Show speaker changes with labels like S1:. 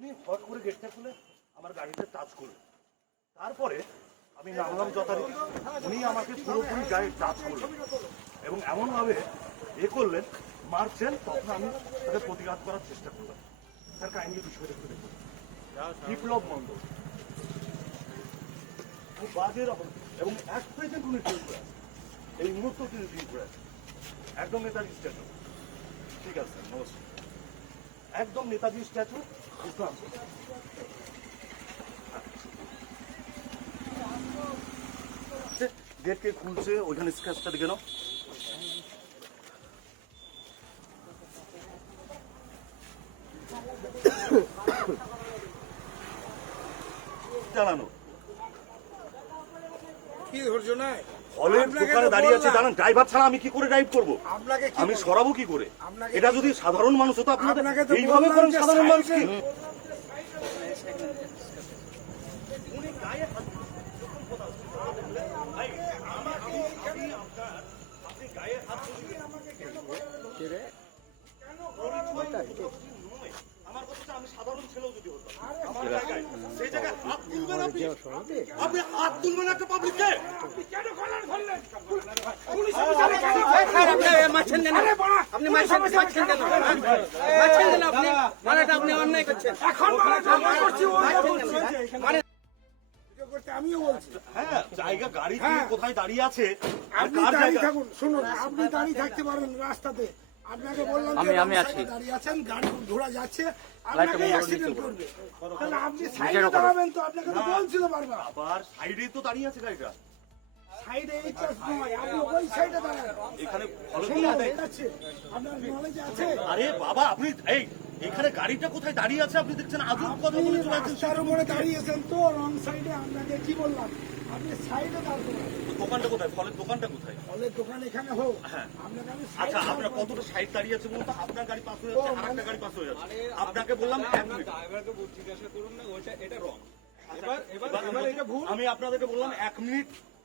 S1: উনি হট করে গেটটা খুলে আমার গাড়িতে টাচ করলেন। তারপরে আমি নামলাম যথারীতি। উনি আমাকে পুরোপুরি গায়ে টাচ করলেন এবং এমনভাবে এ করলেন, মারছেন, তখন আমি তাকে প্রতিঘাত করার চেষ্টা করলাম। স্যার কাইন্ডলি বিষয়টা একটু দেখুন। বিপ্লব মন্ডল খুব বাজে রকম। এবং এক প্রেজেন্ট উনি ড্রিঙ্ক করে এই মুহূর্তে তিনি ড্রিঙ্ক করে আছেন। একদম নেতাজি স্ট্যাচু ঠিক আছে স্যার নমস্কার। একদম নেতাজি স্ট্যাচু, ইসলাম। গেট কে খুলছে, ওইখানে স্ক্র্যাচটা দেখে নাও। জানানো
S2: কি ধৈর্য নাই?
S1: হলের
S2: আপনাকে
S1: দোকানে দাঁড়িয়ে আছে দাঁড়ান ড্রাইভার ছাড়া আমি কি করে ড্রাইভ করব?
S2: আপনাকে
S1: আমি সরাবো কি করে? এটা যদি সাধারণ মানুষ হতো আপনাদের এইভাবে করেন সাধারণ
S2: সাইডে-
S1: মানুষকে? আমার কথা হচ্ছে আমি সাধারণ ছেলেও যদি হতাম আমার জায়গায় সেই জায়গায় হাত তুলবেন আপনি আপনি হাত তুলবেন একটা পাবলিককে
S3: মারছেন কেন? আপনি মারছেন মারছেন কেন? মারছেন কেন আপনি? মারাটা আপনি অন্যায় করছেন।
S2: এখন করছি, আমিও বলছি।
S1: হ্যাঁ জায়গা গাড়ি
S2: হ্যাঁ।
S1: কোথায় দাঁড়িয়ে আছে?
S2: আপনি দাঁড়িয়ে থাকুন শুনুন আপনি দাঁড়িয়ে থাকতে পারেন রাস্তাতে। আপনাকে বললাম
S3: আমি- আমি আছি।
S2: দাঁড়িয়ে আছেন গাড়ি ঘোড়া যাচ্ছে আপনাকে অ্যাক্সিডেন্ট করবে। তাহলে আপনি সাইডে দাঁড়াবেন তো আপনাকে তো বলছিল বারবার।
S1: আবার সাইডে তো দাঁড়িয়ে আছে গাড়িটা।
S2: সাইডে এই চাষ নয় আপনি ওই সাইডে দাঁড়ান।
S1: এখানে ভালো
S2: করে আছে। আপনার নলেজ আছে?
S1: আরে বাবা আপনি এই এখানে গাড়িটা কোথায় দাঁড়িয়ে আছে আপনি দেখছেন? আজব কথা
S2: আপনি
S1: বলে চলে
S2: রাস্তার উপরে দাঁড়িয়েছেন তো রং সাইডে আপনাকে কি বললাম? আপনি সাইডে দাঁড়ান
S1: দোকানটা কোথায়? ফলের দোকানটা কোথায়?
S2: ফলের দোকান এখানে হোক।
S1: হ্যাঁ।
S2: আপনাকে আমি
S1: আচ্ছা আপনার কতটা সাইড দাঁড়িয়ে আছে বলুন তো? আপনার গাড়ি পাস হয়ে যাচ্ছে আর একটা গাড়ি পাস হয়ে যাচ্ছে। আপনাকে বললাম এক মিনিট
S4: ড্রাইভারকে জিজ্ঞাসা করুন না ওইটা এটা রং
S1: এবার এবার এটা ভুল। আমি আপনাদেরকে বললাম এক মিনিট